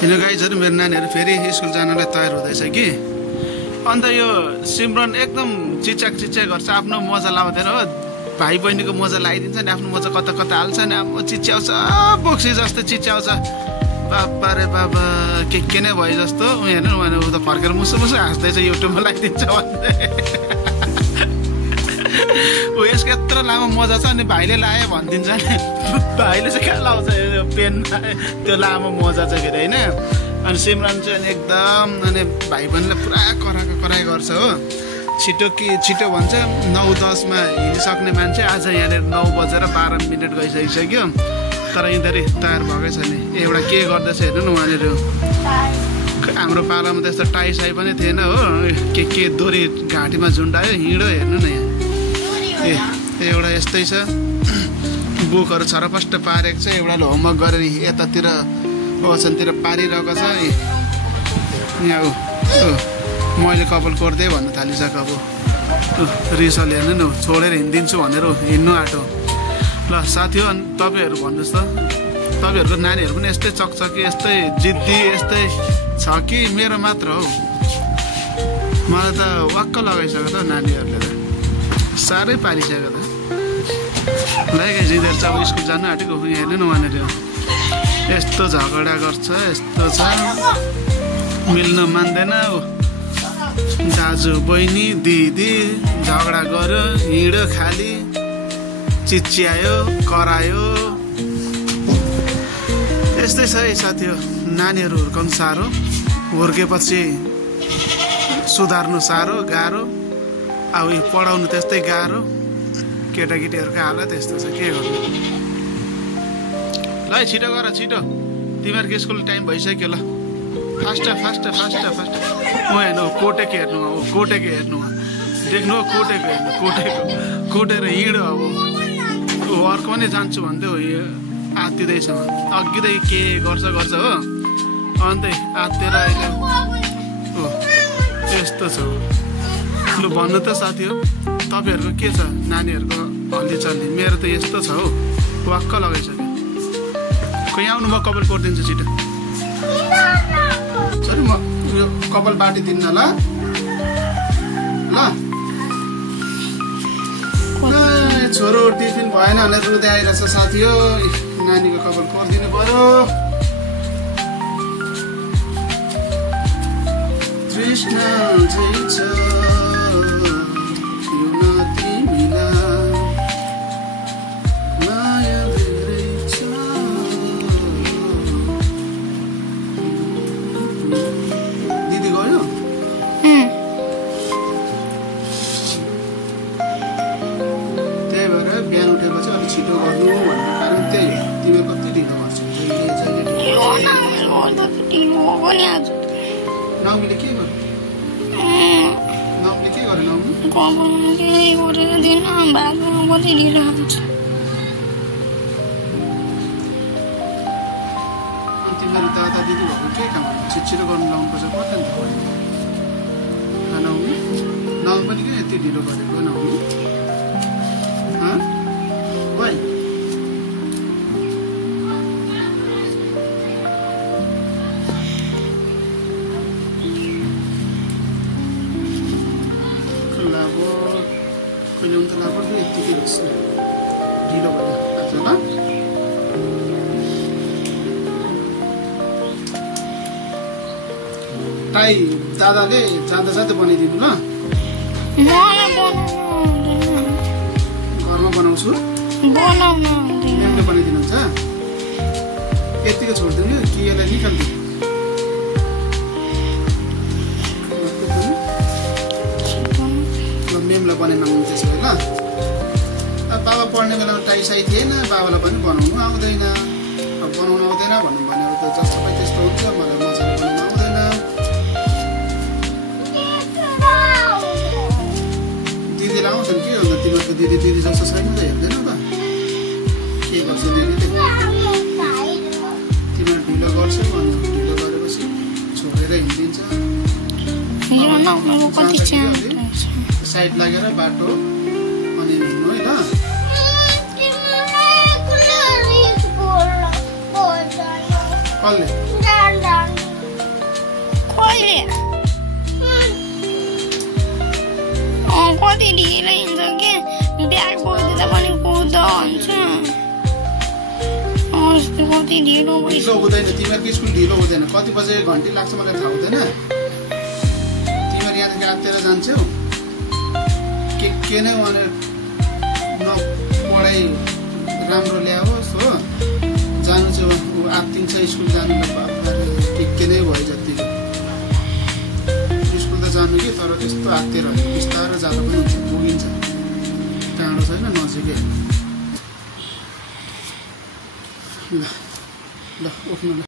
Hello गाइजहरु, मेरो नानीहरु फेरि school जानलाई तयार हुँदैछ कि। अन्त यो सिमरन एकदम चिच्याक गर्छ, आफ्नो मजा लाउँदैन हो। भाइ बहिनीको मजा लगाइदिन्छ नि, आफ्नो मजा कता कता हाल्छ नि, चिच्याउँछ, बोक्सी जस्तो चिच्याउँछ। बाबा रे बाबा, के नै भयो जस्तो। हेर्नु उ त फर्केर मुसु हाँस्दैछ, युट्युबमा लगाइदिन्छ भन्दै। ऊ यसको यत्रो लामो मजा छ अनि भाइले लायो भनिदिन्छ नि। भाइले चाहिँ कहाँ लाउँछ यो पेनमा, त्यो लामो मजा चाहिँ फेरि होइन। अनि सिमरन चाहिँ एकदम अनि भाइ बहिनीलाई पुरा कराई गर्छ हो। छिटो भन्छ 9:10 मा हिँडिसक्ने मान्छे आज यहाँनिर 9:12 गइसकिसक्यो। तर यिनीहरू तयार भएकै छ नि। एउटा के गर्दैछ हेर्नु न उहाँनिर। हाम्रो पालामा त्यस्तो टाइसाई पनि थिएन हो। के दोरी घाँटीमा झुन्डायो हिँडो। हेर्नु न यहाँ एउटा यस्तै छ। बुकहरू छरपष्ट पारेको छ। एउटाले होमवर्क गरेर यतातिर ओछनतिर पारिरहेको छ। यहाँ मैले कपाल कोर्दै भन्न थालिसक्यो। अब रिसल हेर्नु न, छोडेर हिँडिदिन्छु भनेर हिँड्नु आँटो। ल साथी हो, अनि तपाईँहरू भन्नुहोस् त, तपाईँहरूको नानीहरू पनि यस्तै चकचकी, यस्तै जिद्दी, यस्तै छ कि मेरो मात्र हो? मलाई त वाक्क लगाइसक्यो त नानीहरूले त, साह्रै पारिसक्यो त। लाइक जिदेर चाहिँ अब स्कुल जानु आँटेको हेर्नु न उहाँनिर यस्तो झगडा गर्छ। यस्तो छ, मिल्न मान्दैन। दाजु बहिनी दिदी झगडा गर्यो, हिँड्यो खाली, चिच्यायो, करायो। यस्तै छ है साथी हो। नानीहरू हुर्काउनु साह्रो, हुर्केपछि सुधार्नु साह्रो गाह्रो। अब यो पढाउनु त्यस्तै गाह्रो। केटाकेटीहरूको हालत त्यस्तो छ, के गर्नु। ल छिटो गर, छिटो, तिमीहरूको स्कुल टाइम भइसक्यो। ल फास्ट ऊ हेर्नु, कोटेको हेर्नु, कोटेको हेर्नु, देख्नु हो, कोटेको हेर्नु, कोटेर हिँड्यो। अब अर्को पनि जान्छु भन्थ्यो, आत्तिँदैछ अघिदै के गर्छ हो। अन्त आत्तिएर अहिले यस्तो छ। लु भन्नु त साथी हो, तपाईँहरूको के छ नानीहरूको हल्लीचल्ली? मेरो त यस्तो छ हो, वाक्क लगाइसक्यो। कोही आउनु, म कपाल कोरिदिन्छु छिटो। सरी म यो कपाल बाटिदिन्न ल। छोरो टिफिन भएन भनेर रुँदै आइरहेछ साथी हो। नानीको कपाल कोरिदिनु पर्यो। कृष्ण छिटो गर्नु भन्ने कारण त्यही हो। तिमी कति ढिलो गर्छौ? नौमीले के गर्यो? नौमीले के गर्यो? अनि तिमीहरू दादा दिदी भएको के काम? छिटो गर्नु लाउनुपर्छ कति नि त। नौमी पनि किन यति ढिलो गरेको? नौमी यत्तिकै होस्, ढिलो भयो आज। ल टाई दादाले जाँदा जाँदै बनाइदिनु ल। घरमा बनाउँछु, म्यामले बनाइदिनुहुन्छ। यत्तिकै छोडिदिनु कि यसलाई निकालिदिनु? मेमलाई बनाइमा त्यसो भए ल। बाबा पढ्ने बेलामा टाई साई थिएन, बाबालाई पनि बनाउनु आउँदैन। अब बनाउनु आउँदैन भन्नु भनेर त जस्तो पनि त्यस्तो हुन्छ। मलाई मजाले बनाउनु आउँदैन। दिदीलाई आउँछ नि के हो? तिमीहरूको दिदी जस्तो छैन त, हेर्दैन त के गर्छ दिदीले? तिमीहरू ढिलो गर्छौ भन्नु, ढिलो गरेपछि छोडेर हिँडिदिन्छ। साइड लागेर बाटो अनि हिँड्नु है ल। कसले खोइ कति ढिलो हिँड्छ के ब्याग बोक्दा पनि कुद हुन्छ कति ढिलो ढिलो हुँदैन तिमीहरूको स्कुल ढिलो हुँदैन कति बजे घन्टी लाग्छ मलाई थाहा हुँदैन तिमीहरू यहाँदेखि आत्तेर जान्छौ के नै भने न पढाइ राम्रो ल्याओस् हो जानु चाहिँ आत्तिन्छ स्कुल जानुलाई के नै भयो जतिको स्कुल त जानु कि तर त्यस्तो आत्तेर बिस्तारो जानु पनि हुन्छ पुगिन्छ टाढो छैन नजिकै ल ल उठ्नु